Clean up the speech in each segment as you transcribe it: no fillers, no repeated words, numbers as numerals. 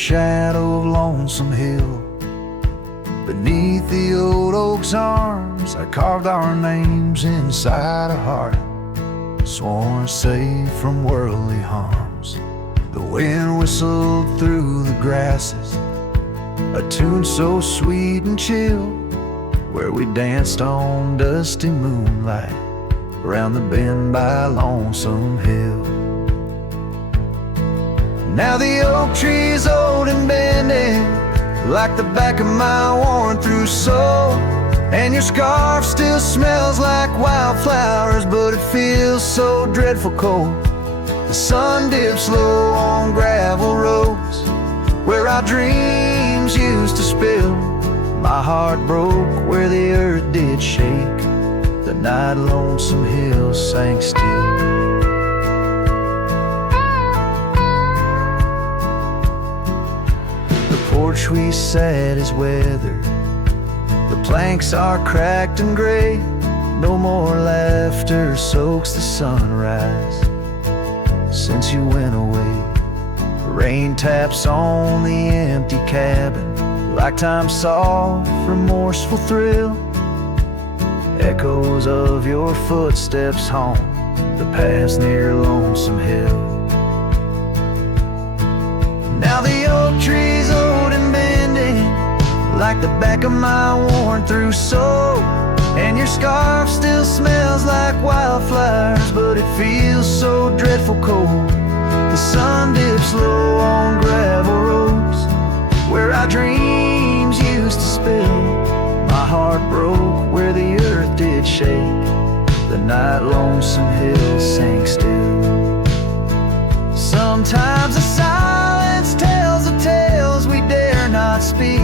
shadow of Lonesome Hill. Beneath the old oak's arms, I carved our names inside a heart, sworn safe from worldly harms. The wind whistled through the grasses, a tune so sweet and chill, where we danced on dusty moonlight around the bend by Lonesome Hill. Now the oak tree's old and bending, like the back of my worn-through soul, and your scarf still smells like wildflowers, but it feels so dreadful cold. The sun dips low on gravel roads where our dreams used to spill. My heart broke where the earth did shake the night Lonesome Hill sank still. The porch we sat is weathered, the planks are cracked and gray. No more laughter soaks the sunrise since you went away. Rain taps on the empty cabin like time's soft, remorseful thrill. Echoes of your footsteps haunt the paths near Lonesome Hill. Now the oak tree's old and bending, like the back of my worn-through soul, and your scarf still smells like wildflowers, but it feels so dreadful cold. The sun dips low on gravel roads where our dreams used to spill. My heart broke where the earth did shake the night Lonesome Hill sank still. Sometimes the silence tells the tales we dare not speak,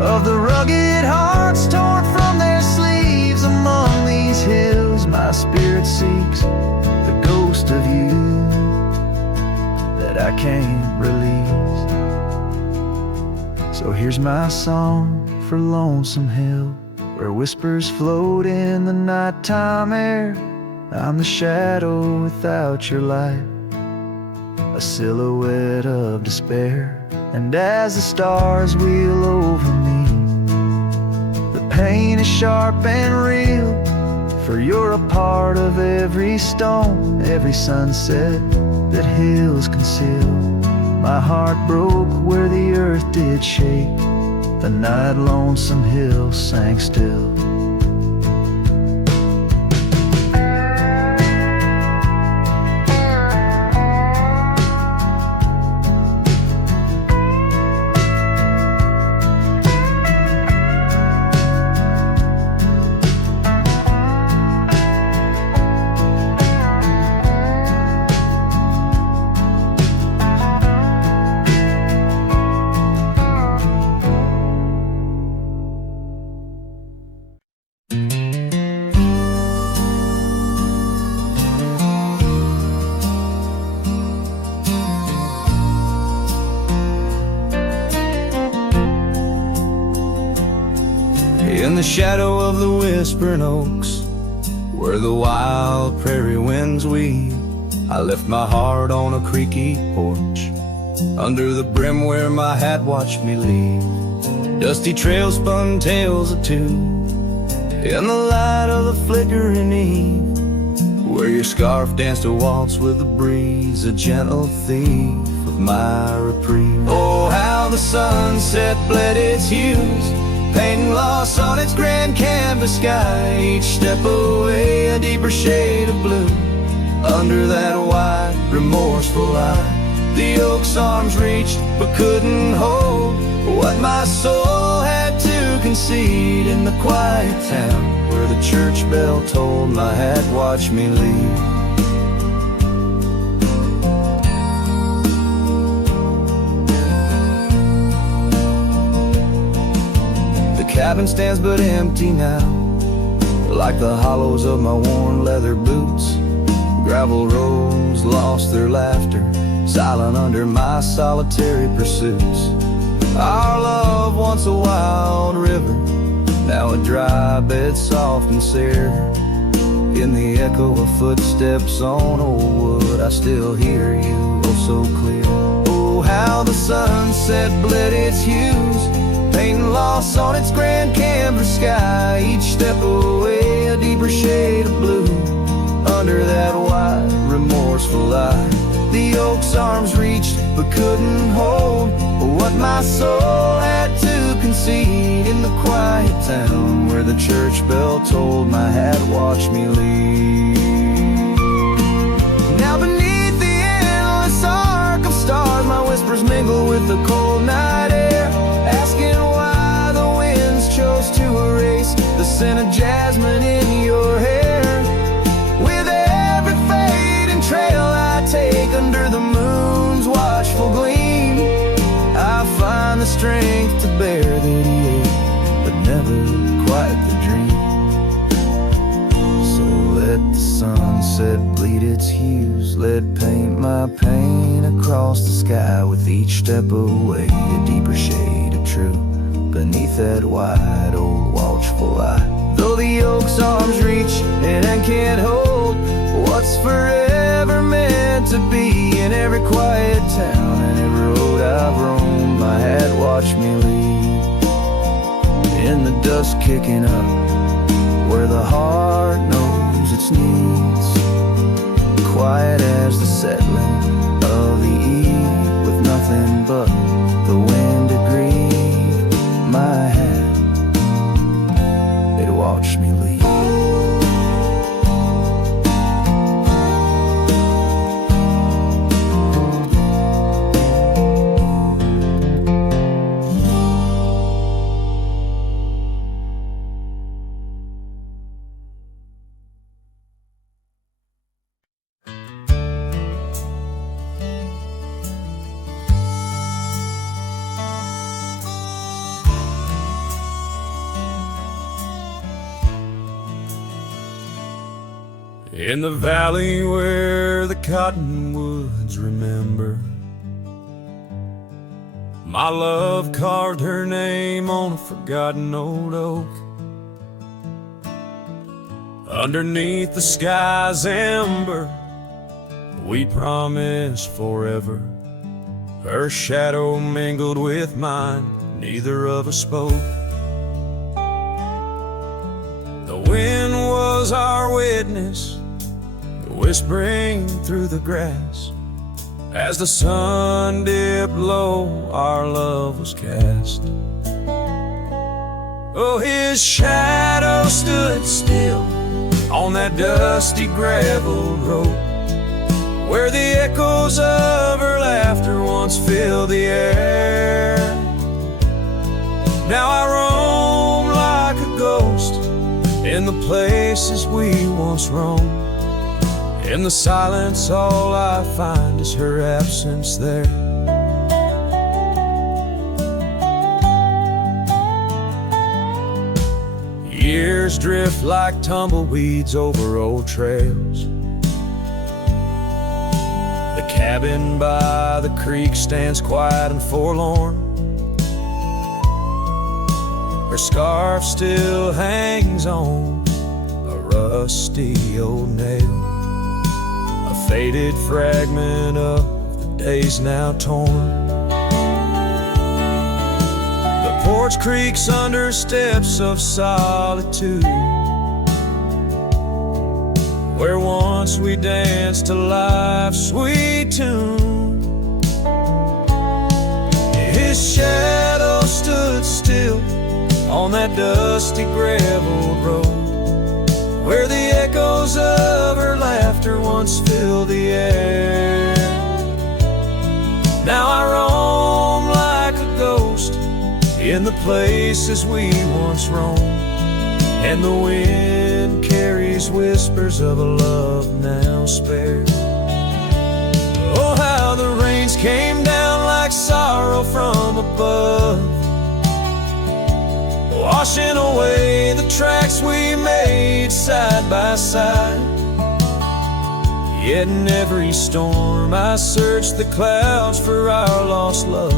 of the rugged hearts torn from their sleeves. Among these hills my spirit seeks the ghost of you that I can't release. So here's my song for Lonesome Hill, where whispers float in the nighttime air. I'm the shadow without your light, a silhouette of despair. And as the stars wheel over me, the pain is sharp and real, for you're a part of every stone, every sunset that hills conceal. My heart broke where the earth did shake the night Lonesome Hill sank still. In the shadow of the whispering oaks, where the wild prairie winds weave, I left my heart on a creaky porch, under the brim where my hat watched me leave. Dusty trails spun tales of two in the light of the flickering eve, where your scarf danced a waltz with the breeze, a gentle thief of my reprieve. Oh, how the sunset bled its hues, painting loss on its grand canvas sky. Each step away a deeper shade of blue, under that wide, remorseful eye. The oak's arms reached but couldn't hold what my soul had to concede. In the quiet town where the church bell tolled, my hat watched me leave. Cabin stands but empty now, like the hollows of my worn leather boots. Gravel roads lost their laughter, silent under my solitary pursuits. Our love, once a wild river, now a dry bed soft and sere. In the echo of footsteps on old wood, I still hear you oh so clear. Oh, Oh, how the sunset bled its hues, painting loss on its grand canvas sky. Each step away, a deeper shade of blue, under that wide, remorseful eye. The oak's arms reached, but couldn't hold what my soul had to concede. In the quiet town where the church bell tolled, my hat watched me leave. Now beneath the endless arc of stars, my whispers mingle with the cold night air, asking why the winds chose to erase the scent of jasmine in your hair. With every fading trail I take under the moon's watchful gleam, I find the strength to bear that he ate, but never quite the dream. So let the sunset bleed its hues, let paint my pain across the sky. With each step away, a deeper shade of true, beneath that wide old watchful eye. Though the oak's arms reach and I can't hold what's forever meant to be, in every quiet town and every road I've roamed, my hat watched me leave. In the dust kicking up, where the heart knows its needs, quiet as the settling of the eve, with nothing but the wind to grieve, my hat, it watched me leave. In the valley where the cottonwoods remember, my love carved her name on a forgotten old oak. Underneath the sky's ember, we promised forever. Her shadow mingled with mine, neither of us spoke. The wind was our witness, whispering through the grass. As the sun dipped low, our love was cast. Oh, his shadow stood still on that dusty gravel road, where the echoes of her laughter once filled the air. Now I roam like a ghost in the places we once roamed. In the silence, all I find is her absence there. Years drift like tumbleweeds over old trails. The cabin by the creek stands quiet and forlorn. Her scarf still hangs on a rusty old nail, a faded fragment of the days now torn. The porch creaks under steps of solitude, where once we danced to life's sweet tune. His shadow stood still on that dusty gravel road, where the echoes of her laughter once filled the air. Now I roam like a ghost in the places we once roamed, and the wind carries whispers of a love now spared. Oh, how the rains came down like sorrow from above, washing away the tracks we made side by side. Yet in every storm I search the clouds for our lost love,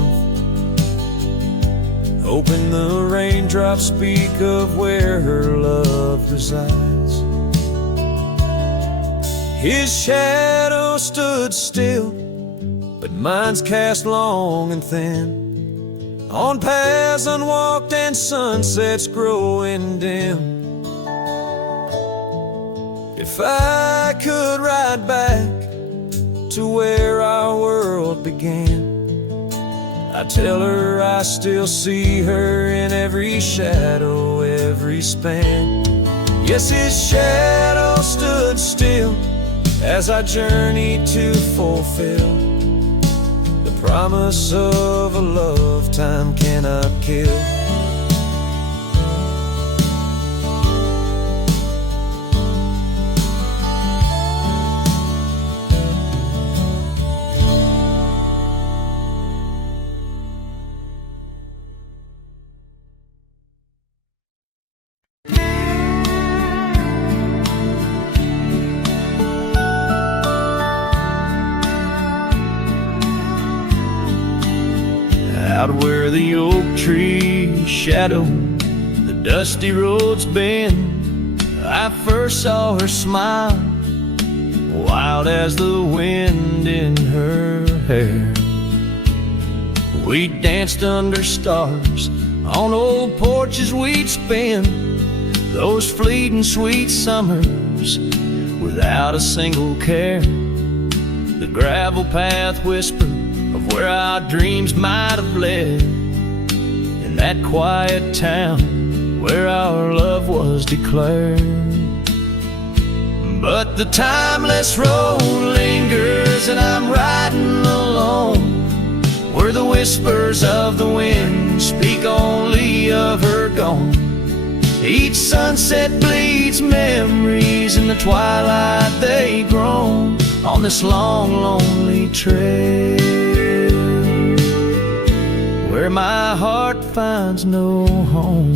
hoping the raindrops speak of where her love resides. His shadow stood still, but Mine's cast long and thin on paths unwalked and sunsets growing dim. If I could ride back to where our world began, I'd tell her I still see her in every shadow, every span. Yes, his shadow stood still as I journeyed to fulfill the promise of a love time cannot kill. Out where the oak trees shadow the dusty roads bend, I first saw her smile, wild as the wind in her hair. We danced under stars on old porches we'd spend those fleeting sweet summers without a single care. The gravel path whispered of where our dreams might have led, in that quiet town where our love was declared. But the timeless road lingers and I'm riding alone, where the whispers of the wind speak only of her gone. Each sunset bleeds memories, in the twilight they groan on this long, lonely trail, where my heart finds no home.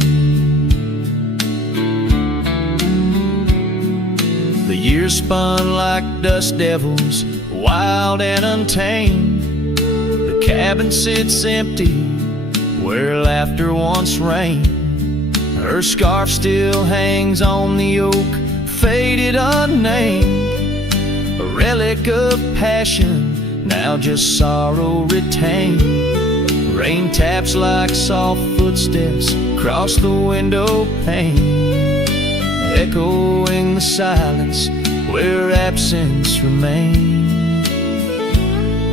The years spun like dust devils, wild and untamed. The cabin sits empty where laughter once reigned. Her scarf still hangs on the oak, faded unnamed, a relic of passion, now just sorrow retained. Rain taps like soft footsteps across the window pane, echoing the silence where absence remains.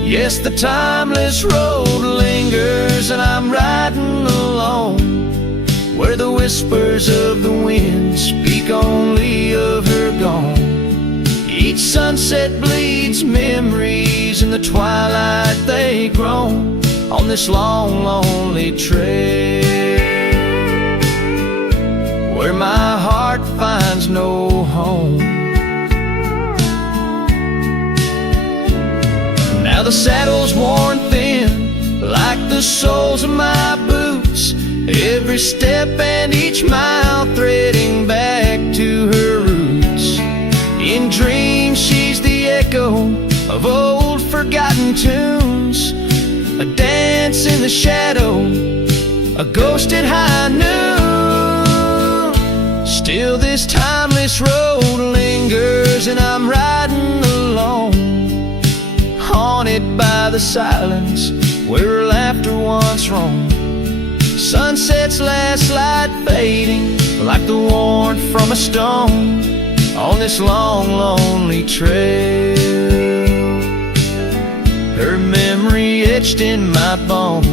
Yes, the timeless road lingers and I'm riding alone, where the whispers of the wind speak only of her gone. Each sunset bleeds memories, in the twilight they groan on this long, lonely trail, where my heart finds no home. Now the saddle's worn thin like the soles of my boots, every step and each mile threading back to her roots. In dreams she's the echo of old forgotten tunes, a dance in the shadow, a ghost at high noon. Still this timeless road lingers and I'm riding alone, haunted by the silence where laughter once roamed. Sunset's last light fading like the warmth from a stone on this long, lonely trail, her memory etched in my bones.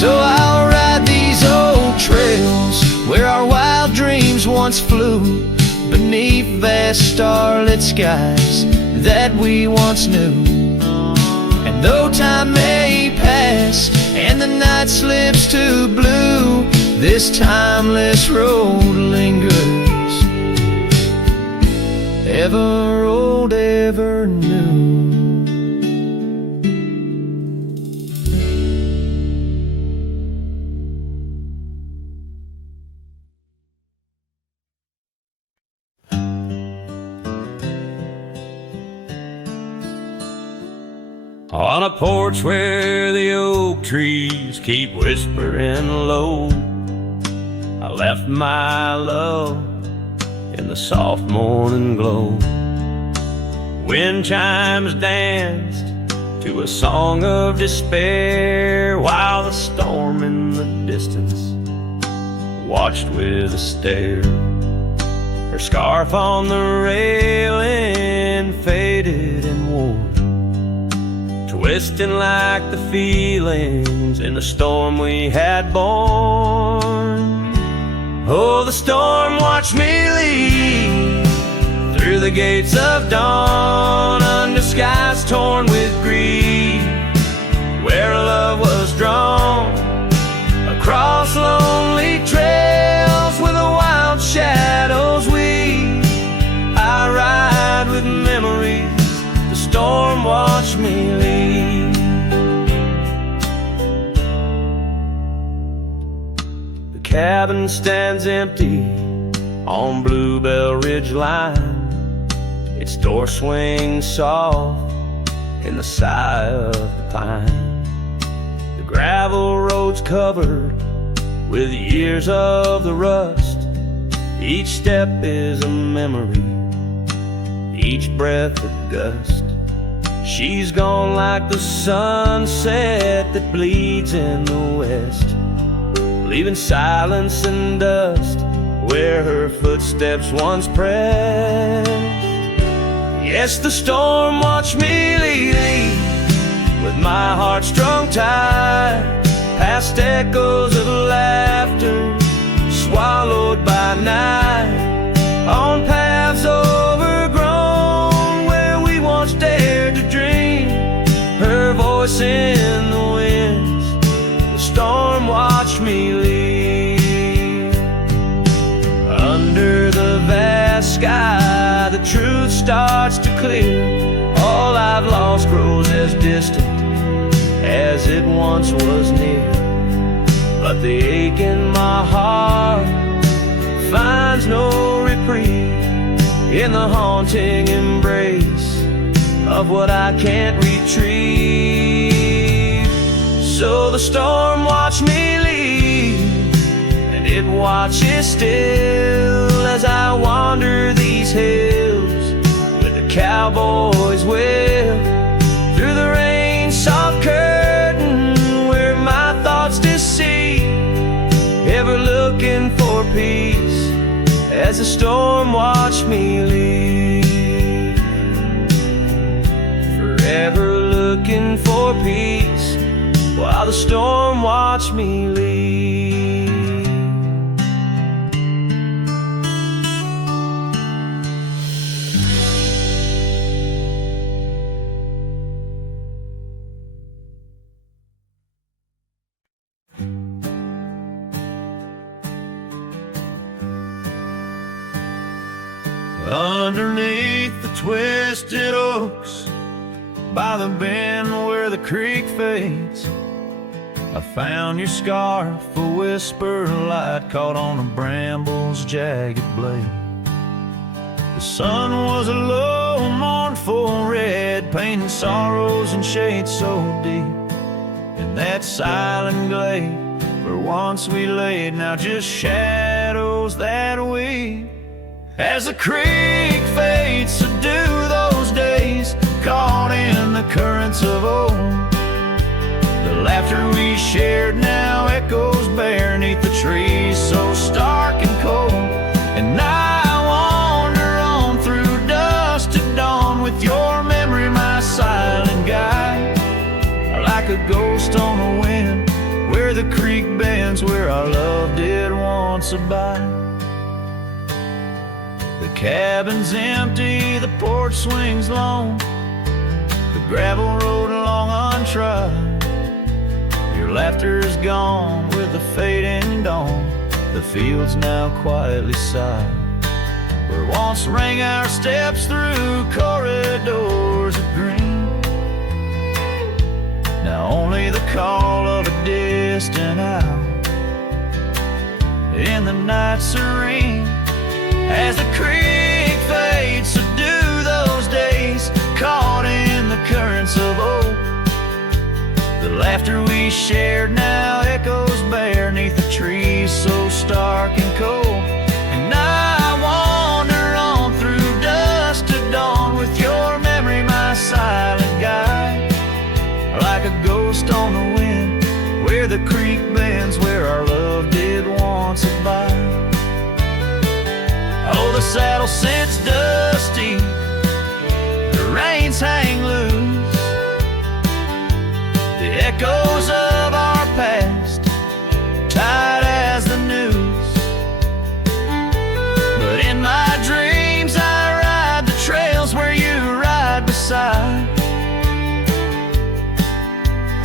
So I'll ride these old trails where our wild dreams once flew, beneath vast starlit skies that we once knew. And though time may pass and the night slips to blue, this timeless road lingers, ever old, ever new. On a porch where the oak trees keep whispering low, I left my love in the soft morning glow. wind chimes danced to a song of despair, while the storm in the distance watched with a stare. Her scarf on the railing faded and wore, twisting like the feelings in the storm we had borne. Oh, the storm watched me leave through the gates of dawn, under skies torn with grief, where love was drawn, across lonely trails where the wild shadows weave. I ride with memories, the storm watched me leave. The cabin stands empty on Bluebell Ridge line, its door swings soft in the sigh of the pine. The gravel road's covered with years of the rust, each step is a memory, each breath a gust. She's gone like the sunset that bleeds in the west, leaving silence and dust where her footsteps once pressed. Yes, the storm watched me leave with my heart strung tight, past echoes of laughter swallowed by night, on paths overgrown where we once dared to dream. Her voice in the winds, the storm watched me leave. Under the vast sky, the truth starts to clear. All I've lost grows as distant as it once was near, but the ache in my heart finds no reprieve in the haunting embrace of what I can't retrieve. So the storm watched me leave, and it watches still as I wander these hills with the cowboy's whip through the rain soft curtain where my thoughts deceive, ever looking for peace as the storm watched me leave. Forever looking for peace while the storm watched me leave. Underneath the twisted oaks, by the bend where the creek fades, I found your scarf, a whisper of light caught on a bramble's jagged blade. The sun was a low, mournful red, painting sorrows in shades so deep. In that silent glade where once we laid, now just shadows that weep. As the creek fades to do those days, caught in the currents of old, the laughter we shared now echoes beneath the trees so stark and cold. And I wander on through dusk to dawn with your memory, my silent guide, like a ghost on the wind where the creek bends, where our love did once abide. The cabin's empty, the porch swings long, the gravel road long untried. Your laughter's gone with the fading dawn, the fields now quietly sigh. Where once rang our steps through corridors of green, now only the call of a distant owl in the night serene. As the creek fades to do those days, caught in the currents of old, the laughter we shared now echoes beneath the trees so stark and cold. And I wander on through dusk to dawn with your memory, like a ghost on the wind, where the creek bends, where our love did once abide. Oh, the saddle sits dusty, the reins hang loose, the echoes of our past tied as the noose. But in my dreams I ride the trails where you ride beside,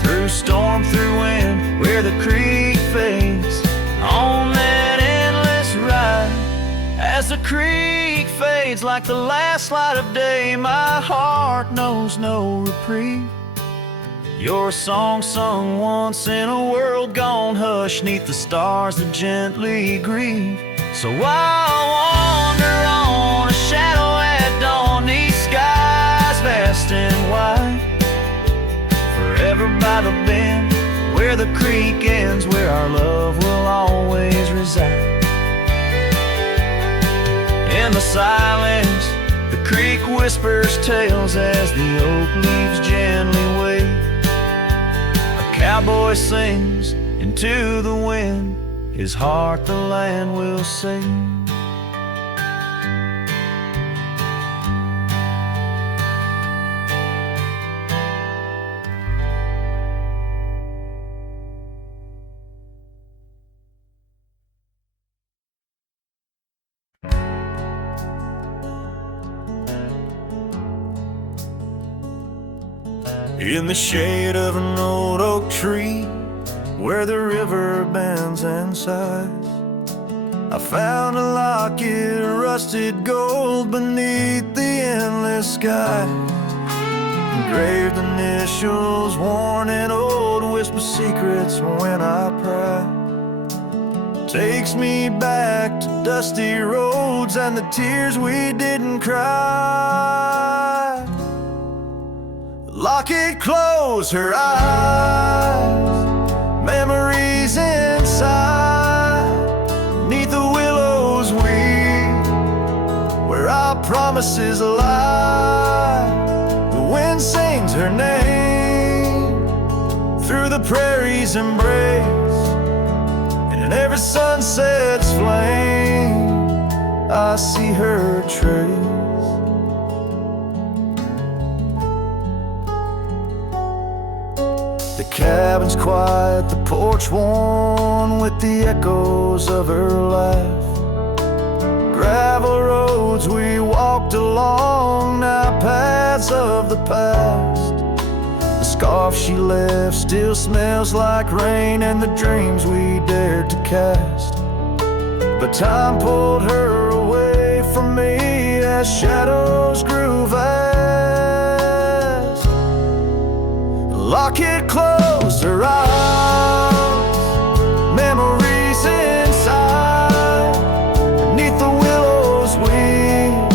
through storm, through wind, where the creek fades, on that endless ride. As the creek fades like the last light of day, my heart knows no reprieve. Your song sung once in a world gone hush, 'neath the stars that gently grieve. So I'll wander on, a shadow at dawn, 'neath skies vast and wide, forever by the bend, where the creek ends, where our love will always reside. In the silence, the creek whispers tales as the oak leaves gently wave. A cowboy sings into the wind, his heart the land will sing. In the shade of an old oak tree, where the river bends and sighs, I found a locket of rusted gold beneath the endless sky. Engraved initials, worn and old, whisper secrets when I pry. Takes me back to dusty roads and the tears we didn't cry. Locket closed her eyes, memories inside, 'neath the willows weep, where our promises lie. The wind sings her name through the prairie's embrace, and in every sunset's flame I see her trace. The cabin's quiet, the porch worn with the echoes of her laugh. Gravel roads we walked along, now paths of the past. The scarf she left still smells like rain and the dreams we dared to cast. But time pulled her away from me as shadows grew vast. Locket closed her eyes, memories inside, beneath the willows weep,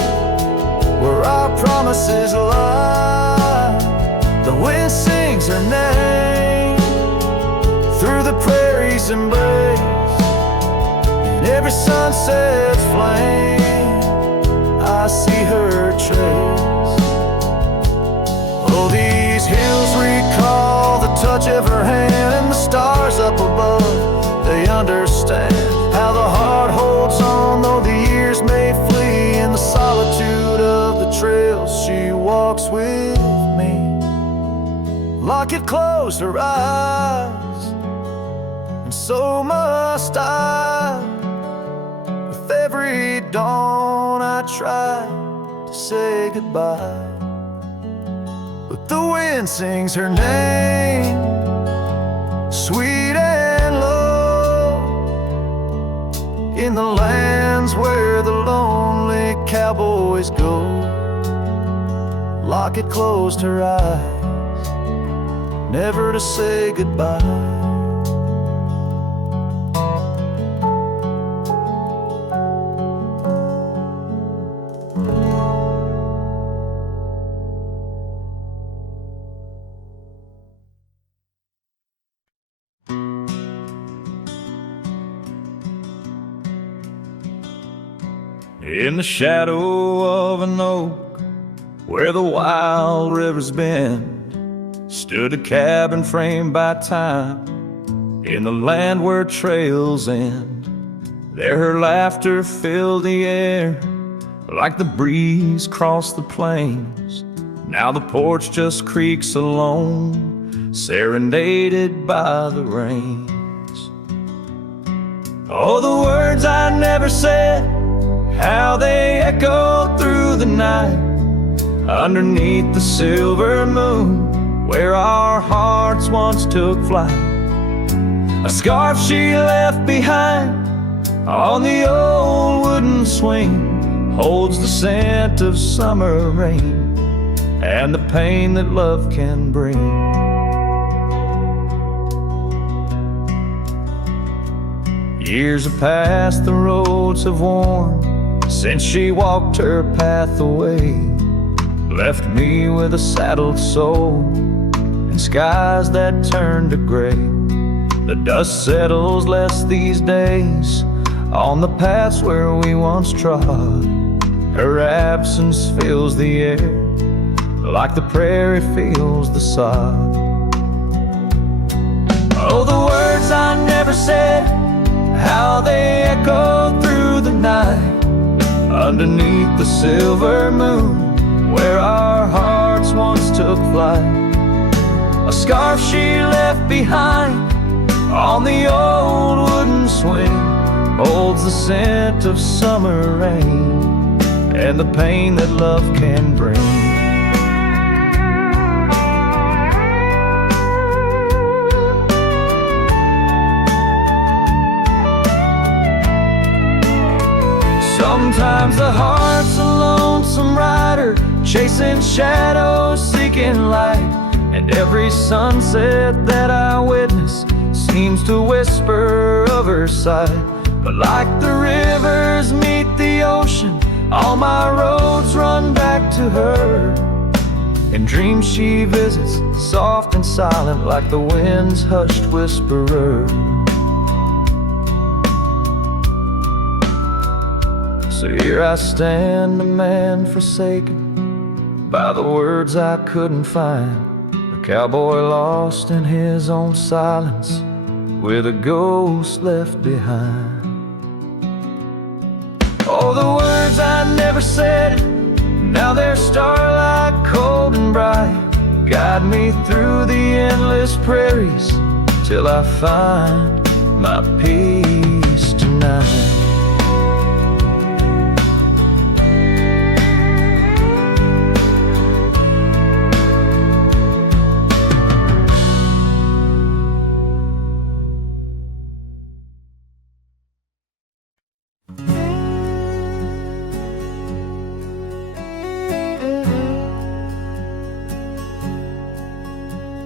where our promises lie. The wind sings her name through the prairie's embrace, in every sunset's flame I see her trace. Oh, these hills recall the touch of her hand, and the stars up above, they understand how the heart holds on, though the years may flee. In the solitude of the trails she walks with me. Locket closed her eyes, and so must I. With every dawn I try to say goodbye, but the wind sings her name, sweet and low, in the lands where the lonely cowboys go. Locket closed her eyes, never to say goodbye. In the shadow of an oak, where the wild rivers bend, stood a cabin framed by time in the land where trails end. There her laughter filled the air like the breeze crossed the plains. Now the porch just creaks alone, serenaded by the rains. Oh, the words I never said, how they echoed through the night, underneath the silver moon, where our hearts once took flight. A scarf she left behind on the old wooden swing holds the scent of summer rain and the pain that love can bring. Years have passed, the roads have worn since she walked her path away, left me with a saddled soul and skies that turn to gray. The dust settles less these days on the paths where we once trod. Her absence fills the air like the prairie feels the sod. Oh, the words I never said, how they echoed through the night, underneath the silver moon, where our hearts once took flight. A scarf she left behind on the old wooden swing holds the scent of summer rain and the pain that love can bring. Sometimes the heart's a lonesome rider, chasing shadows, seeking light, and every sunset that I witness seems to whisper of her sight. But like the rivers meet the ocean, all my roads run back to her. In dreams she visits, soft and silent, like the wind's hushed whisperer. So here I stand, a man forsaken by the words I couldn't find, a cowboy lost in his own silence, with a ghost left behind. Oh, the words I never said, now they're starlight cold and bright, guide me through the endless prairies till I find my peace tonight.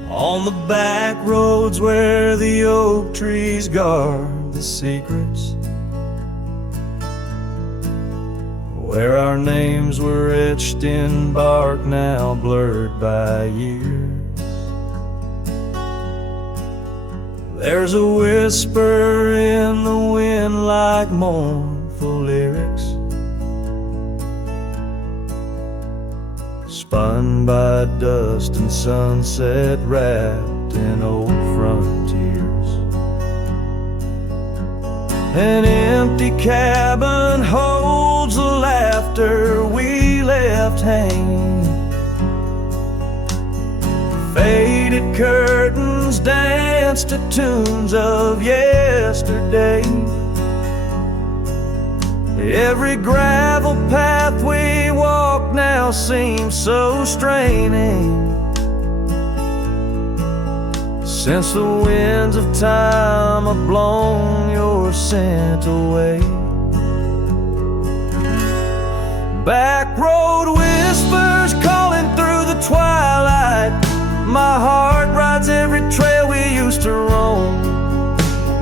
On the back roads where the oak trees guard the secrets, where our names were etched in bark now blurred by years, there's a whisper in the wind like mournful lyrics, spun by dust and sunset wrapped in old frontiers. An empty cabin holds the laughter we left hanging. Faded curtains dance to tunes of yesterday. Every gravel path we walk now seems so straining, since the winds of time have blown your scent away. Back road whispers calling through the twilight, my heart rides every trail we used to roam,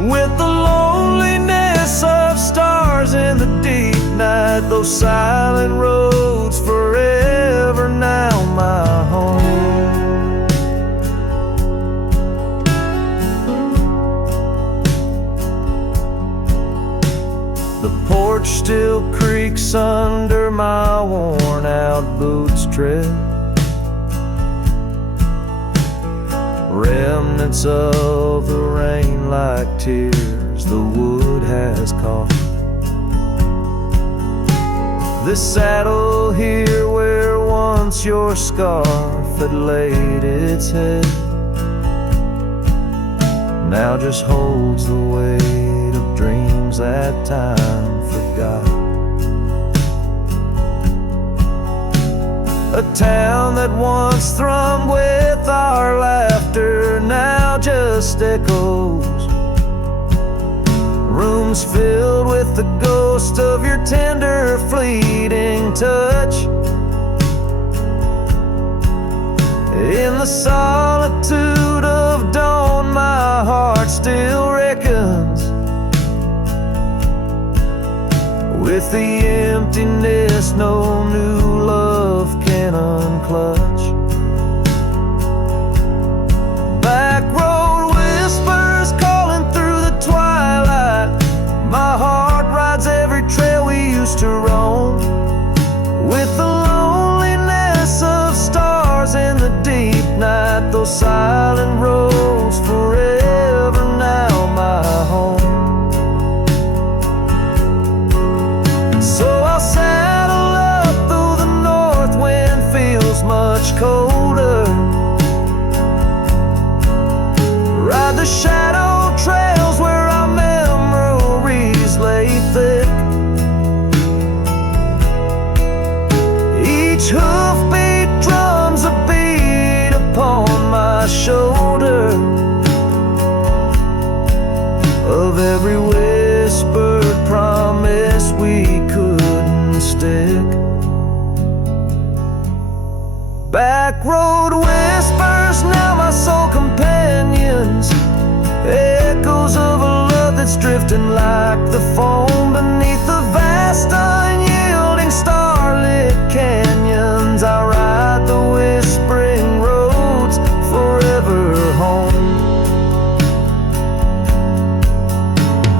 with the loneliness of stars in the deep night, those silent roads forever now my home. The porch still creaks under my worn out boots tread, remnants of the rain like tears the wood has caught. This saddle here where once your scarf had laid its head now just holds the weight of dreams that time forgot. A town that once thrummed with our laughter now just echoes. Rooms filled with the ghost of your tender, fleeting touch. In the solitude of dawn, my heart still reckons with the emptiness no new love can unclutch. Back road whispers calling through the twilight. My heart rides every trail we used to roam, with the loneliness of stars in the deep night. Those silent roads forever now my home. So I'll saddle up though the north wind feels much colder. Ride the shadow trails where our memories lay thick. Each hoofbeat drums a beat upon my shoulder of every whispered promise we couldn't stick. Back road whispers, now my soul companions, echoes of a love that's drifting like the foam beneath the vast unyielding starlit canyons. I ride the whispering roads forever home.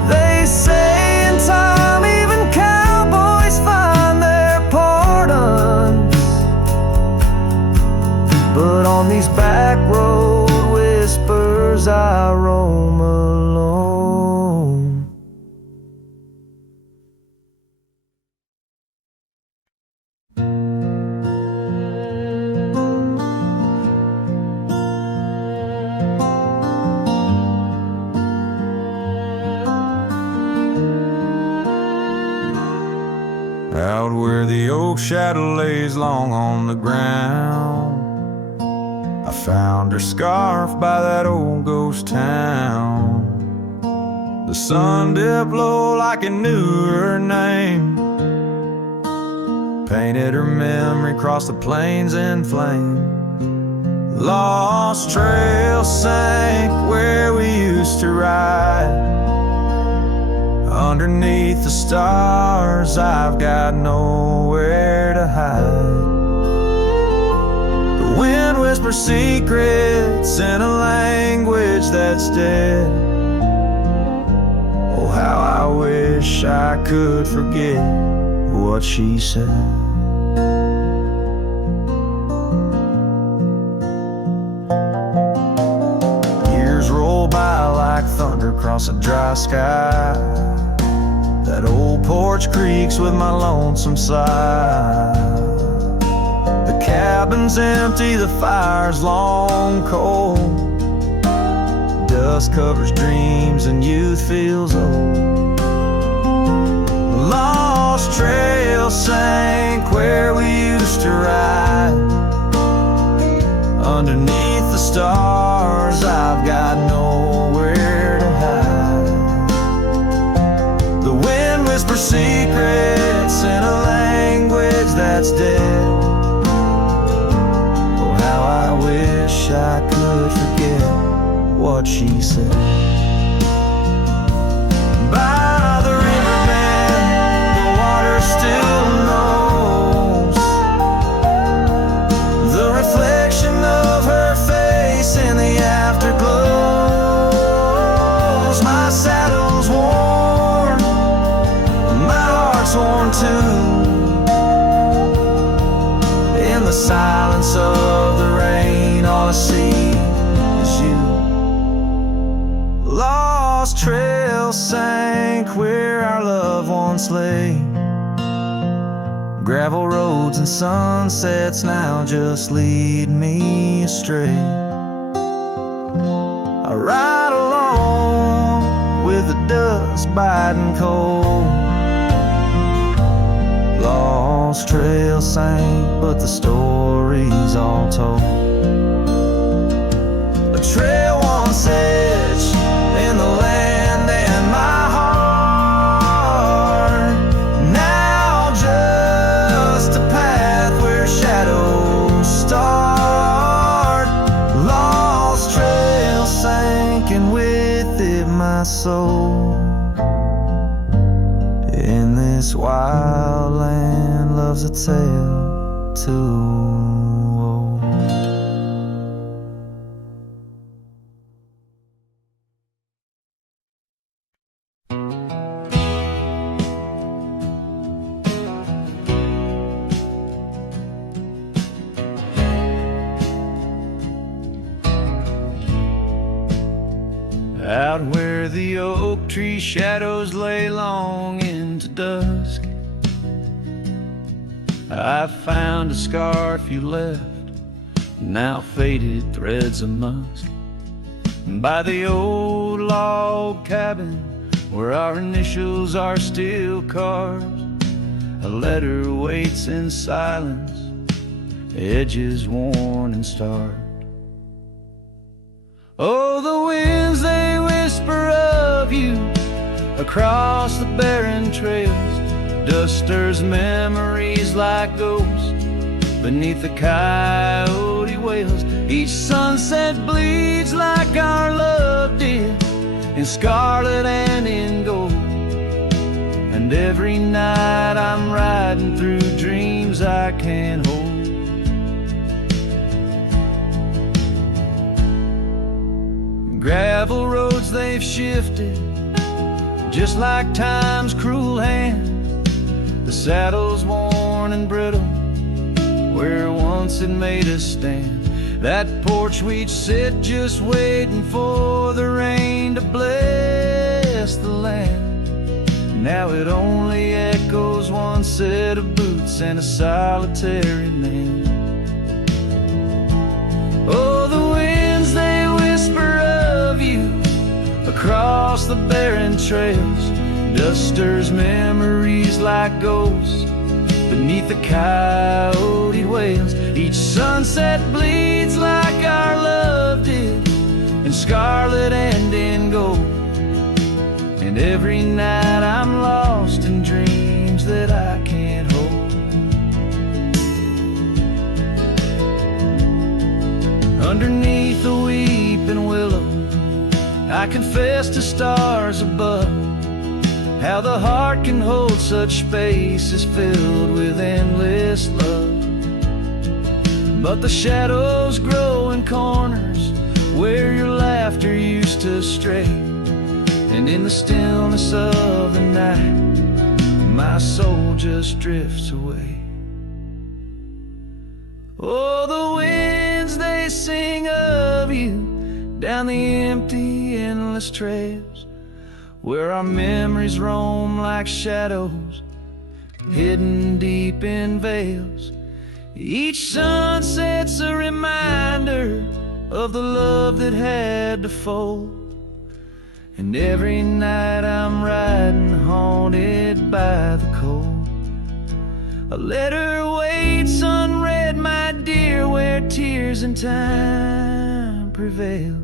They say in time even cowboys find their pardons, but on these back road whispers I roam alone. Out where the oak shadow lays long on the ground, I found her scarf by that old ghost town. The sun dipped low like it knew her name, painted her memory across the plains in flame. Lost trail sank where we used to ride. Underneath the stars, I've got nowhere to hide. The wind whispers secrets in a language that's dead. Oh, how I wish I could forget what she said. Years roll by like thunder across a dry sky. That old porch creaks with my lonesome sigh. The cabin's empty, the fire's long cold. Dust covers dreams and youth feels old. The lost trail sank where we used to ride. Underneath the stars, I've got nowhere to hide. The wind whispers secrets in a language that's dead. Oh, how I wish I could forget what she said. By the riverbed, the water still knows the reflection of her face in the afterglows. My saddle's worn, my heart's worn too. In the silence of the rain, all I see is you. trail sank where our loved ones lay. Gravel roads and sunsets now just lead me astray. I ride along with the dust biting cold. Lost trail sank, but the story's all told. A trail once etched in the land and my heart, now just a path where shadows start. Lost trail sank, and with it my soul. In this wild land loves a tale too old. Out where the oak tree shadows lay long into dusk, I found a scarf you left, now faded threads of musk. By the old log cabin where our initials are still carved, a letter waits in silence, edges worn and starved. Oh, the winds, they whisper of you across the barren trails. Dust stirs memories like ghosts beneath the coyote wails. Each sunset bleeds like our love did, in scarlet and in gold. And every night I'm riding through dreams I can't hold. Gravel roads, they've shifted just like time's cruel hand. The saddle's worn and brittle where once it made us stand. That porch we'd sit just waiting for the rain to bless the land. Now it only echoes one set of boots and a solitary man. Oh, the winds, they whisper of you across the barren trails. Dust stirs memories like ghosts beneath the coyote wails. Each sunset bleeds like our love did, in scarlet and in gold. And every night I'm lost in dreams that I can't hold. Underneath the weeping willow, I confess to stars above, how the heart can hold such spaces filled with endless love. But the shadows grow in corners where your laughter used to stray, and in the stillness of the night my soul just drifts away. Oh, the winds, they sing of you down the empty, endless trails where our memories roam like shadows hidden deep in veils. Each sunset's a reminder of the love that had to fold. And every night I'm riding haunted by the cold. A letter waits unread, my dear, where tears and time prevail,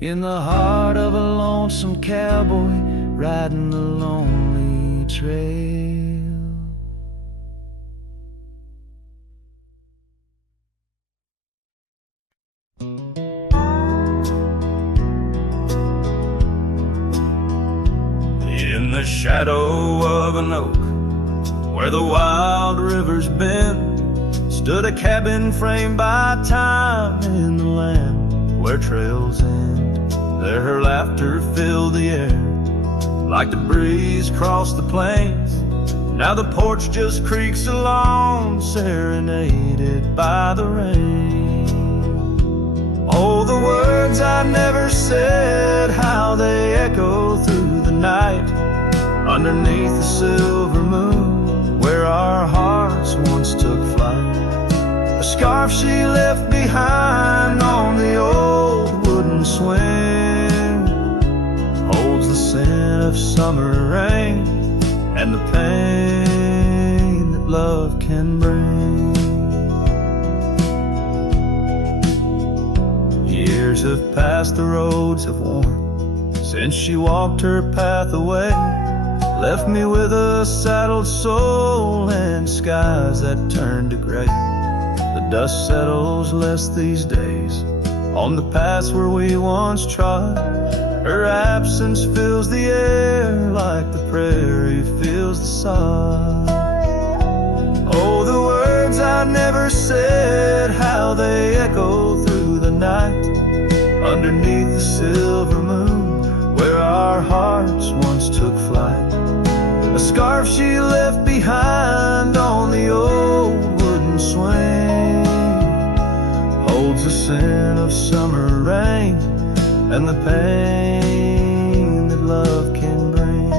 in the heart of a lonesome cowboy riding the lonely trail. In the shadow of an oak where the wild rivers bend, stood a cabin framed by time in the land where trails end. There her laughter filled the air like the breeze crossed the plains. Now the porch just creaks along, serenaded by the rain. Oh, the words I never said, how they echo through the night, underneath the silver moon, where our hearts once took flight. A scarf she left behind on the old wooden swing holds the scent of summer rain and the pain that love can bring. Years have passed, the roads have worn since she walked her path away, left me with a saddled soul and skies that turned to gray. The dust settles less these days on the paths where we once trod. Her absence fills the air like the prairie fills the sod. Oh, the words I never said, how they echo through the night, underneath the silver moon, where our hearts once took flight. A scarf she left behind on the old wooden swing holds the scent of summer rain and the pain that love can bring.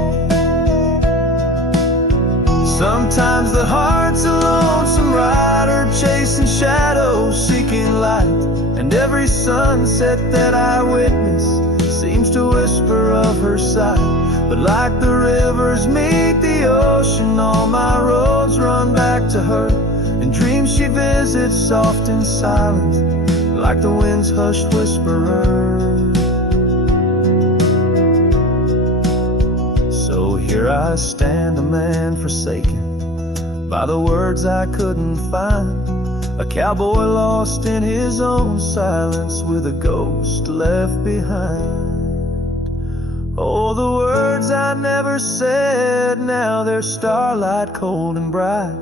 Sometimes the heart's a lonesome rider, chasing shadows, seeking light, and every sunset that I witness seems to whisper of her sight. But like the rivers meet the ocean, all my roads run back to her. In dreams she visits soft and silent, like the wind's hushed whisperer. So here I stand, a man forsaken by the words I couldn't find, a cowboy lost in his own silence with a ghost left behind. Oh, the words I never said, now they're starlight cold and bright,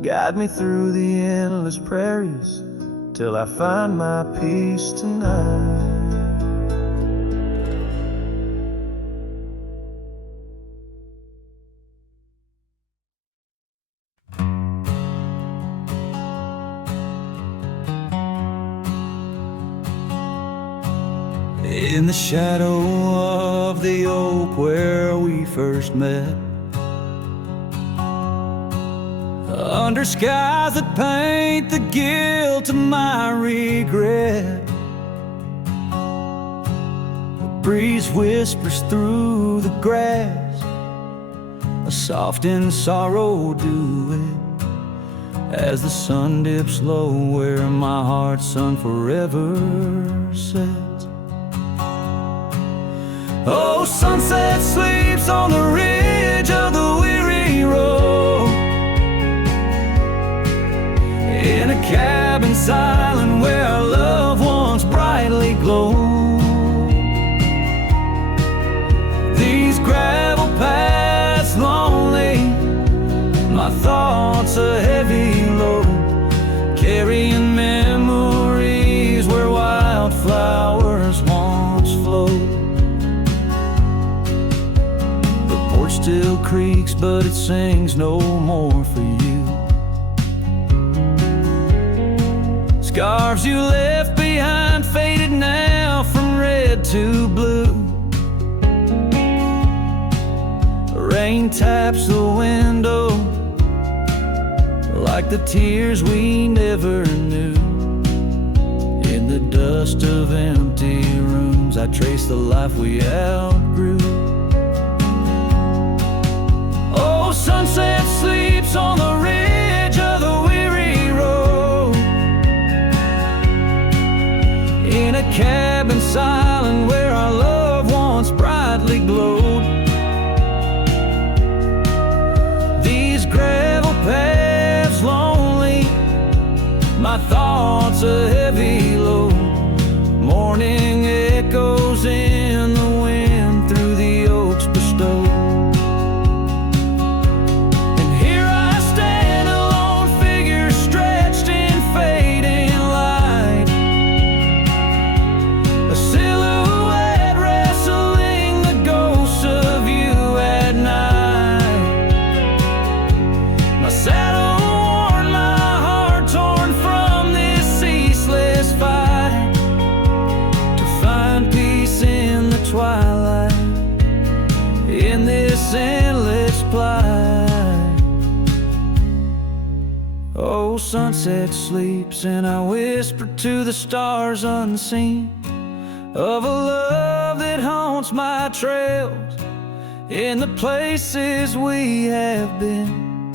guide me through the endless prairies till I find my peace tonight. In the shadow of the oak where we first met, under skies that paint the guilt of my regret, the breeze whispers through the grass, a soft and sorrow duet, as the sun dips low where my heart's sun forever sets. Oh, sunset sleeps on the ridge of the weary road, in a cabin silent where our love once brightly glowed. These gravel paths lonely, my thoughts a heavy load, carrying memories where wildflowers once flowed. Still creaks, but it sings no more for you. Scarves you left behind faded now from red to blue. Rain taps the window like the tears we never knew. In the dust of empty rooms I trace the life we outgrew. Sunset sleeps on the ridge of the weary road, in a cabin silent where our love once brightly glowed. These gravel paths lonely, my thoughts a heavy load, morning echoes in the wind through the oaks bestowed. sunset sleeps, and I whisper to the stars unseen of a love that haunts my trails in the places we have been.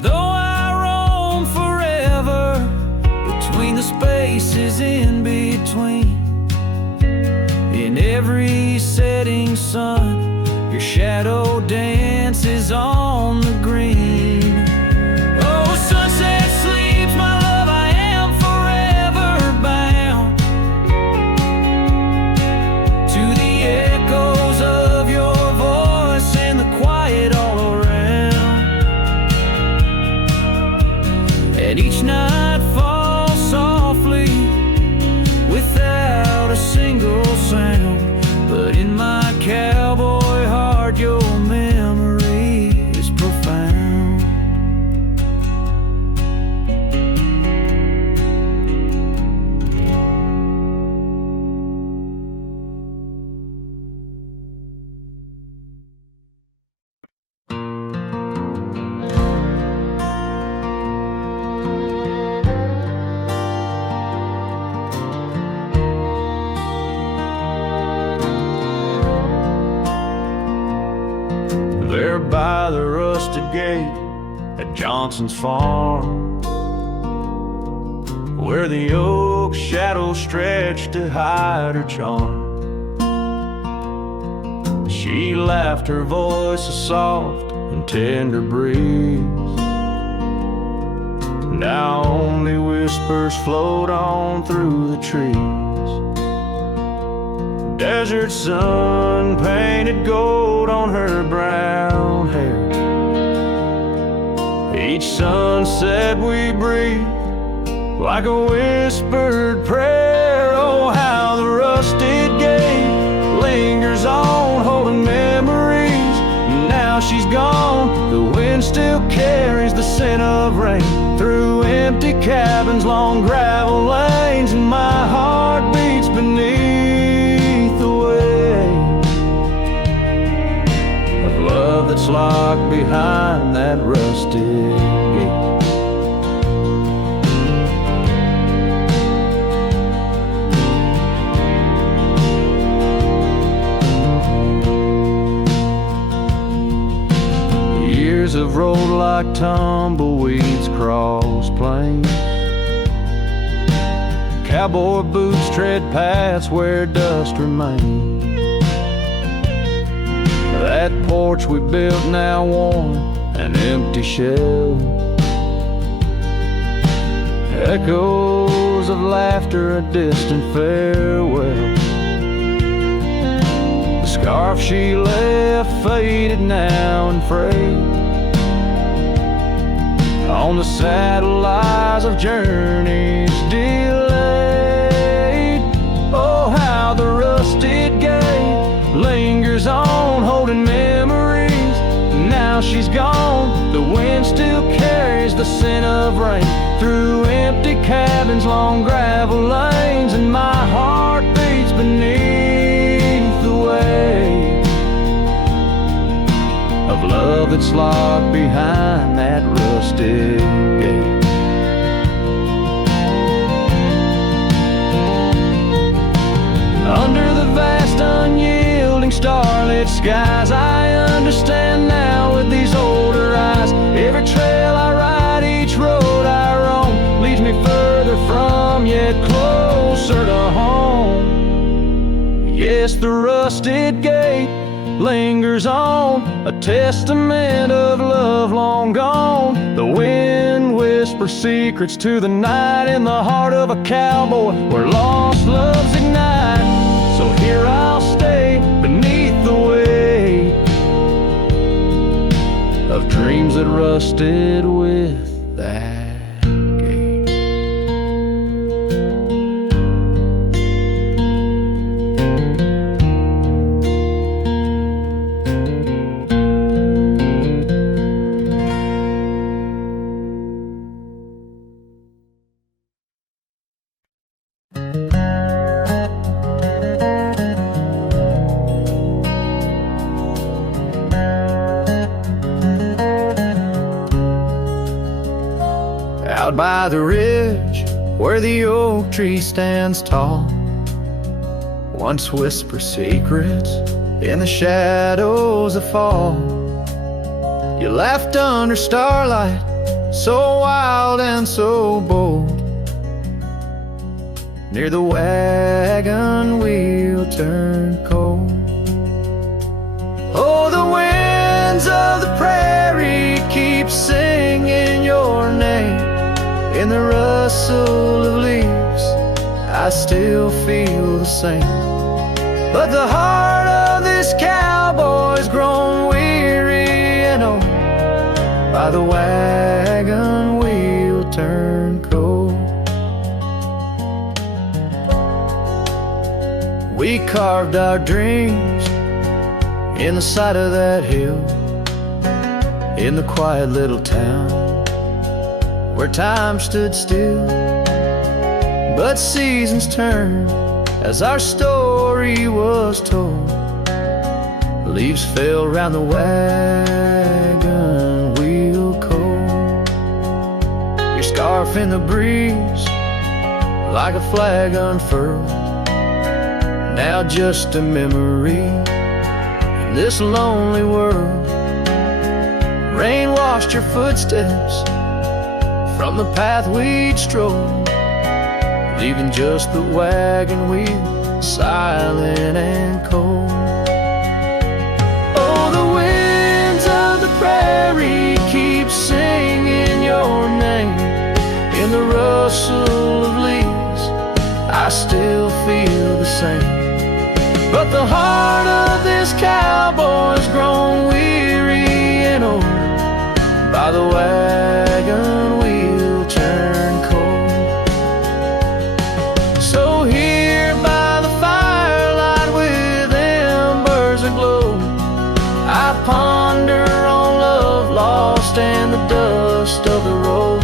Though I roam forever between the spaces in between, in every setting sun, your shadow dances on the green. Oh, sunset sleeps, my love, I am forever bound to the echoes of your voice and the quiet all around. And each night falls softly without a single sound, but in my cowboy heart your memory is profound. There by the rusted gate at Johnson's farm, where the oak shadows stretched to hide her charm, she laughed, her voice a soft and tender breeze. Now only whispers float on through the trees. Desert sun painted gold on her brown hair. Each sunset we breathe like a whispered prayer. Oh, how the rusted gate lingers on, holding memories. Now she's gone, the wind still carries the scent of rain through empty cabins, long gravel lanes, and my heart beats beneath the weight of love that's locked behind that rusted gate. Years have rolled like tumbleweeds cross plains. Cowboy boots tread paths where dust remains. That porch we built now worn, an empty shell. Echoes of laughter, a distant farewell. The scarf she left faded now and frayed. On the saddle lies of journeys delayed. Oh, how the rusted gate lingers on, holding memories. Now she's gone, the wind still carries the scent of rain through empty cabins, long gravel lanes, and my heart beats beneath the weight of love that's locked behind that rusted gate. Under the vast unyielding starlit skies, I understand now with these older eyes. Every trail I ride, each road I roam, leads me further from, yet closer to home. Yes, the rusted gate lingers on, a testament of love long gone. The wind whispers secrets to the night in the heart of a cowboy where lost loves ignite. So here I'll stay beneath the weight of dreams that rusted with that gate. Out by the ridge where the oak tree stands tall, once whisper secrets in the shadows of fall. You laughed under starlight, so wild and so bold. Near the wagon wheel turned cold. Oh, the winds of the prairie keep singing your name. In the rustle of leaves, I still feel the same. But the heart of this cowboy's grown weary and old by the wagon wheel turned cold. We carved our dreams in the side of that hill, in the quiet little town where time stood still. But seasons turned as our story was told. Leaves fell round the wagon wheel cold. Your scarf in the breeze like a flag unfurled, now just a memory in this lonely world. Rain washed your footsteps from the path we'd strolled, leaving just the wagon wheel silent and cold. Oh, the winds of the prairie keep singing your name. In the rustle of leaves, I still feel the same. But the heart of this cowboy's grown weary and old by the wagon wheel turned cold. So here by the firelight with embers aglow, I ponder on love lost and the dust of the road.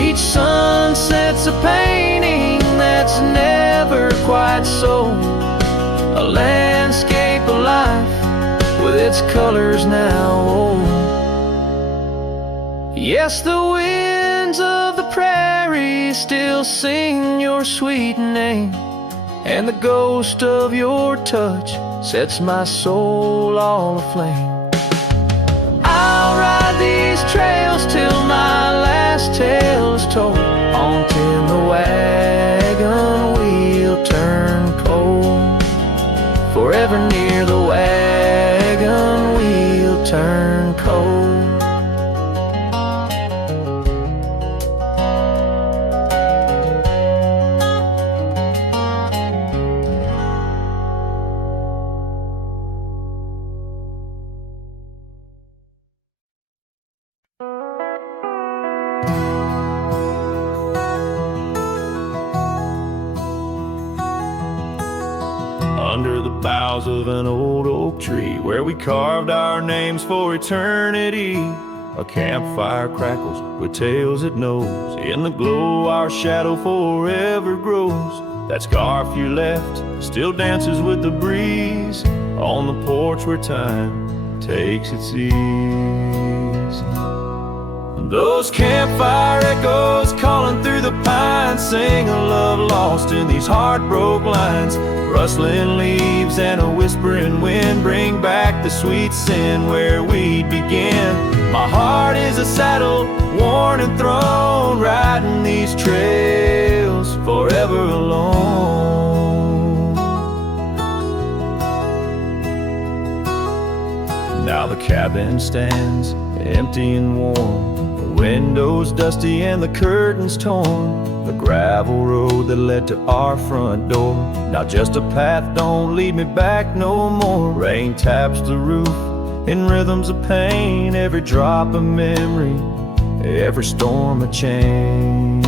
Each sunset's a painting that's never quite sold, a landscape of life with its colors now old. Yes, the winds of the prairie still sing your sweet name, and the ghost of your touch sets my soul all aflame. I'll ride these trails till my last tale is told, haunting the wagon wheel turned cold. Forever near the wagon wheel turned cold. Under the boughs of an old oak tree where we carved our names for eternity, a campfire crackles with tales it knows. In the glow our shadow forever grows. That scarf you left still dances with the breeze on the porch where time takes its ease. Those campfire echoes calling through the pines sing a love lost in these heartbroken lines. Rustling leaves and a whispering wind bring back the sweet sin where we'd begin. My heart is a saddle, worn and thrown, riding these trails forever alone. Now the cabin stands empty and warm, the windows dusty and the curtains torn. The gravel road that led to our front door, now just a path, don't lead me back no more. Rain taps the roof in rhythms of pain, every drop a memory, every storm a change.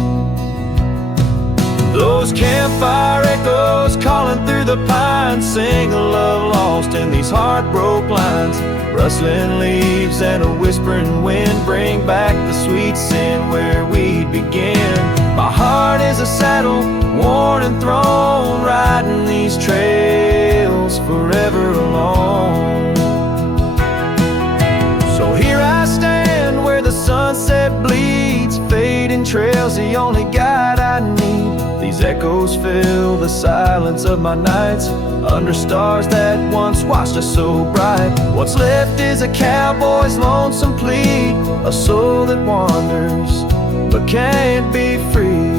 Those campfire echoes calling through the pines sing a love lost in these heartbroken lines. Rustling leaves and a whispering wind bring back the sweet sin where we'd begin. My heart is a saddle, worn and thrown, riding these trails forever alone. So here I stand where the sunset bleeds, fading leading trail's the only guide I need. These echoes fill the silence of my nights, under stars that once watched us so bright. What's left is a cowboy's lonesome plea, a soul that wanders but can't be free.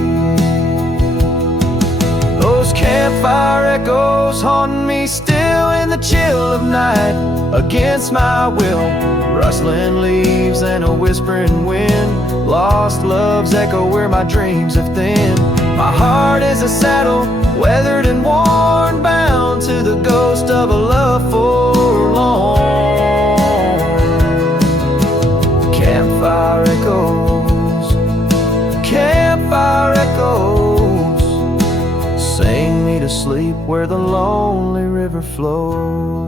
Those campfire echoes haunting me still in the chill of night, against my will. Rustling leaves and a whispering wind, lost love's echo where my dreams have thinned. My heart is a saddle, weathered and worn, bound to the ghost of a love forlorn. Campfire echoes, campfire echoes, sing me to sleep where the lonely river flows.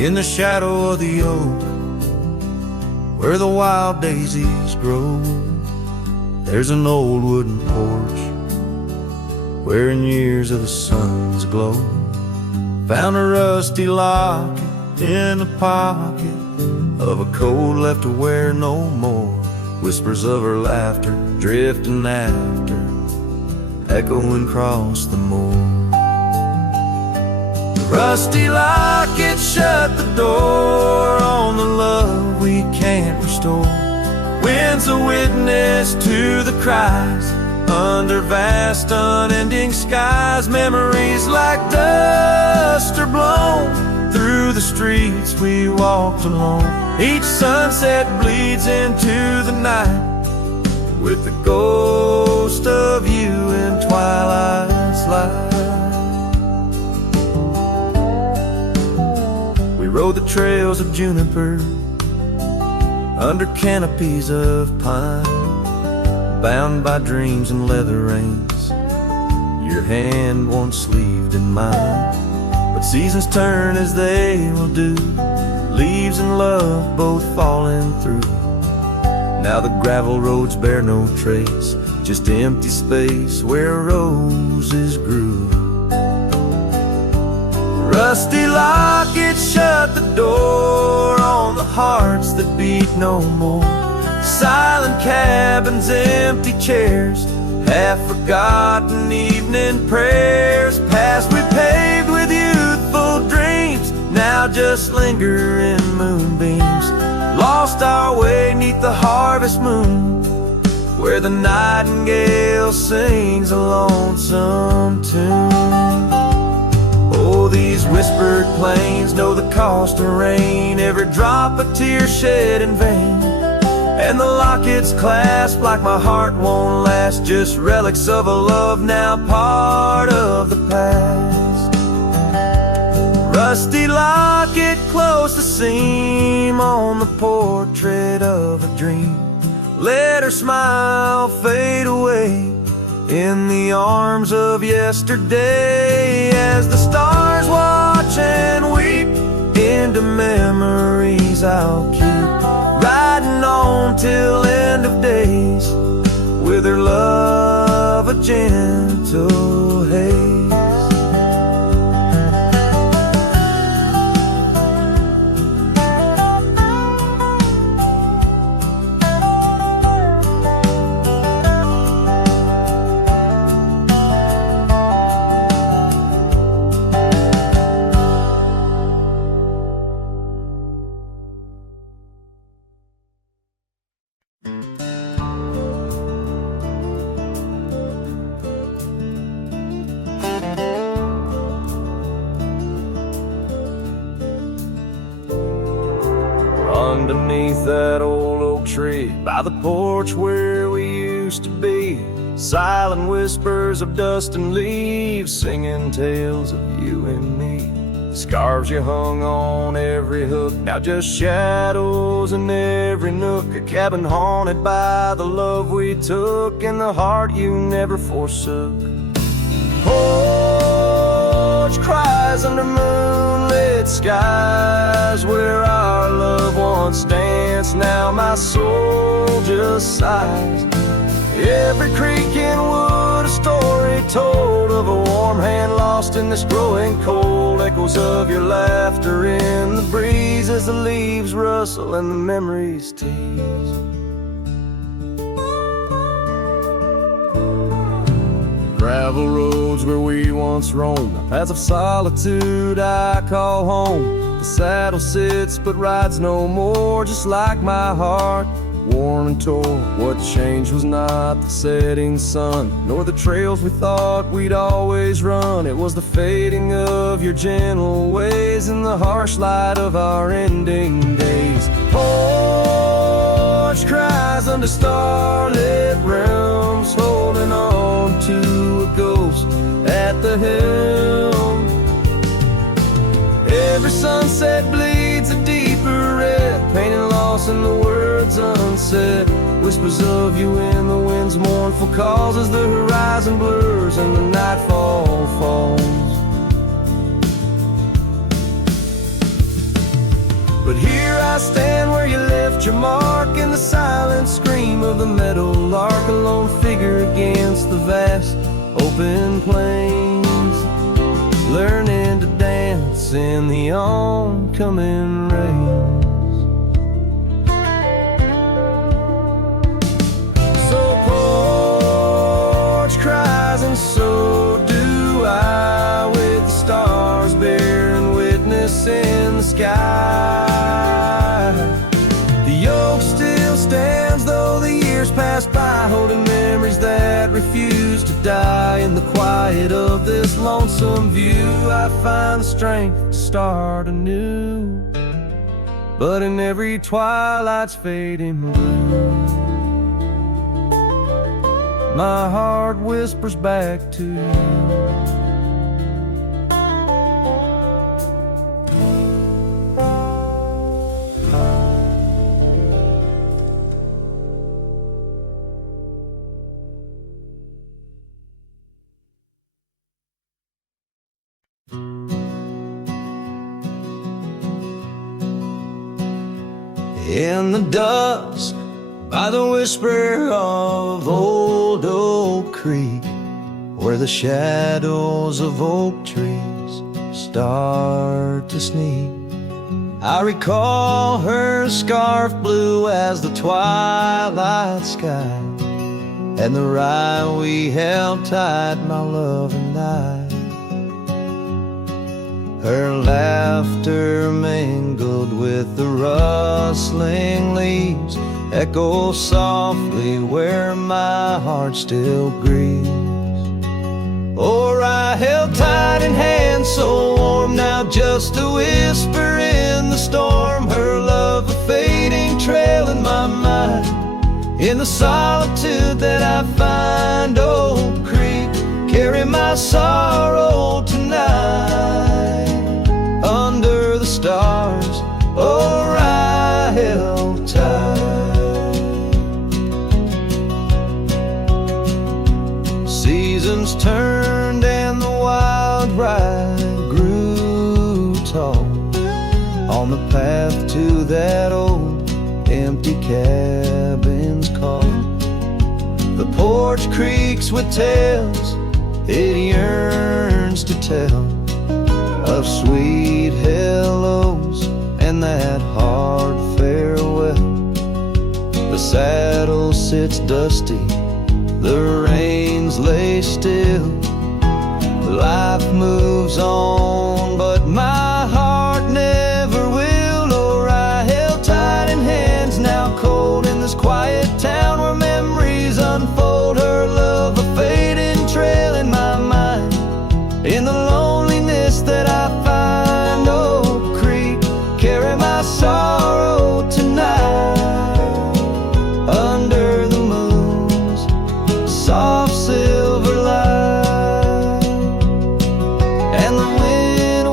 In the shadow of the oak, where the wild daisies grow, there's an old wooden porch where in years of the sun's glow, found a rusty locket in the pocket of a coat left to wear no more. Whispers of her laughter drifting after, echoing across the moor. Rusty locket shut the door on the love we can't restore. Wind's a witness to the cries under vast unending skies. Memories like dust are blown through the streets we walked alone. Each sunset bleeds into the night with the ghost of you in twilight's light. We rode the trails of juniper under canopies of pine, bound by dreams and leather reins, your hand once sleeved in mine. But seasons turn as they will do, leaves and love both falling through. Now the gravel roads bear no trace, just empty space where roses grew. Rusty locket shut the door on the hearts that beat no more. Silent cabins, empty chairs, half-forgotten evening prayers. Past we paved with youthful dreams, now just linger in moonbeams. Lost our way 'neath the harvest moon, where the nightingale sings a lonesome tune. Oh, these whispered plains know the cost of rain, every drop a tear shed in vain. And the locket's clasp like my heart won't last, just relics of a love now part of the past. Rusty locket close the seam on the portrait of a dream. Let her smile fade away in the arms of yesterday, as the stars watch and weep into memories I'll keep, riding on till end of days with her love a gentle haze. Underneath that old oak tree, by the porch where we used to be, silent whispers of dust and leaves, singing tales of you and me. Scarves you hung on every hook, now just shadows in every nook. A cabin haunted by the love we took, and the heart you never forsook. porch cries under moonlit skies, where our love once danced, now my soul just sighs. Every creek and wood, a story told of a warm hand lost in this growing cold. Echoes of your laughter in the breeze as the leaves rustle and the memories tease. Gravel roads where we once roamed, paths of solitude I call home. The saddle sits but rides no more, just like my heart, worn and torn. What changed was not the setting sun, nor the trails we thought we'd always run. It was the fading of your gentle ways and the harsh light of our ending days. Porch cries under starlit realms, holding on to a ghost at the helm. Every sunset bleeds a deeper red, painting loss in the words unsaid. Whispers of you in the wind's mournful calls as the horizon blurs and the nightfall falls. But here I stand where you left your mark, in the silent scream of the meadow lark, a lone figure against the vast open plains, learning to dance in the oncoming rains. So porch cries and so do I, with the stars bearing witness in the sky. The oak still stands though the years pass by, holding memories that refuse to die. In the quiet of this lonesome view I find the strength to start anew. But in every twilight's fading blue, my heart whispers back to you. In the dusk, by the whisper of old Oak Creek, where the shadows of oak trees start to sneak, I recall her scarf blue as the twilight sky, and the rye we held tight, my love and I. Her laughter mingled with the rustling leaves, echo softly where my heart still grieves. Or I held tight in hands so warm, now just a whisper in the storm. Her love a fading trail in my mind, in the solitude that I find. Oak Creek, carry my sorrow tonight. Under the stars, or I held tight. Seasons turned and the wild ride grew tall on the path to that old empty cabin's call. The porch creaks with tales it yearns to tell, of sweet hellos and that hard farewell. The saddle sits dusty, the reins lay still. Life moves on, but my heart never will. Or I held tight in hands, now cold in this quiet town where memories unfold. Her love a fading trail in my mind, in the loneliness that I find. Oak Creek, carry my sorrow tonight. Under the moon's soft silver light, and the wind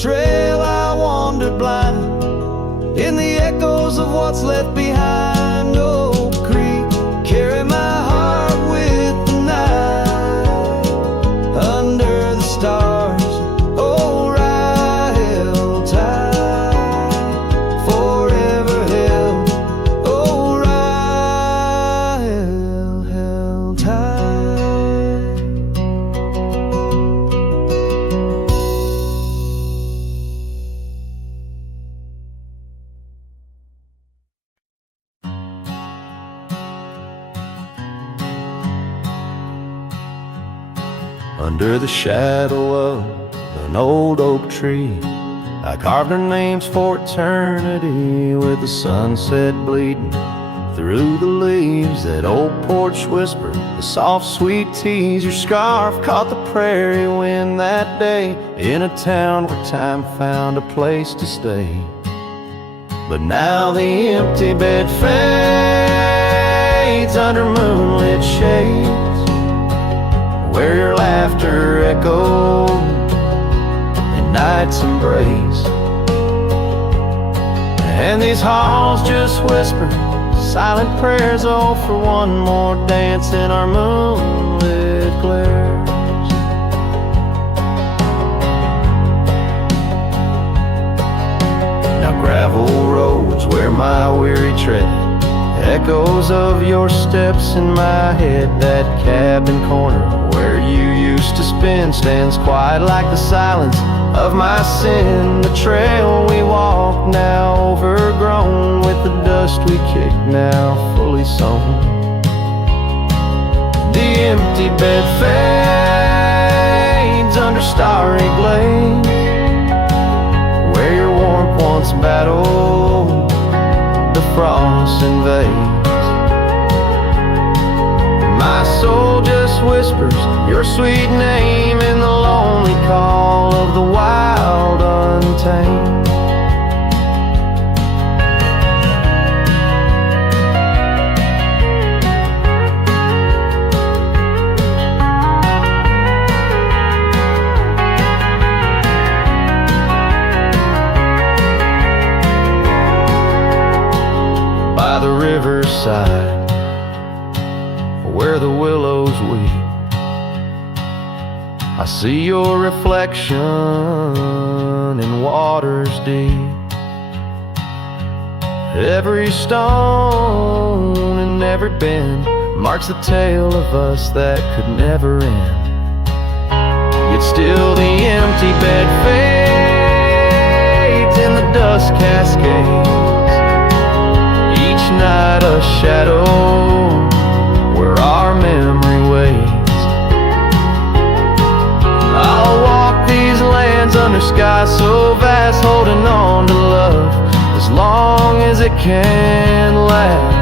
trail I wander blind, in the echoes of what's left behind. Oak Creek, carry my heart with the night. Under the stars, oh, ride held tight, forever held, oh, ride held tight. Under the shadow of an old oak tree, I carved our names for eternity, with the sunset bleeding through the leaves. That old porch whispered the soft sweet tease. Your scarf caught the prairie wind that day, in a town where time found a place to stay. But now the empty bed fades under moonlit shades, where your laughter echoed in night's embrace. And these halls just whisper silent prayers, oh, for one more dance in our moonlit glares. Now gravel roads where my weary tread, echoes of your steps in my head. That cabin corner where you used to spend stands quiet like the silence of my sin. The trail we walk now overgrown, with the dust we kick now fully sown. The empty bed fades under starry glades, where your warmth once battled the frost invades. My soul just whispers your sweet name in the lonely call of the wild untamed. By the riverside, where the willows weep, I see your reflection in waters deep. Every stone and every bend marks the tale of us that could never end. Yet still the empty bed fades in the dust cascades, each night a shadow where our memory waits. I'll walk these lands under skies so vast, holding on to love as long as it can last.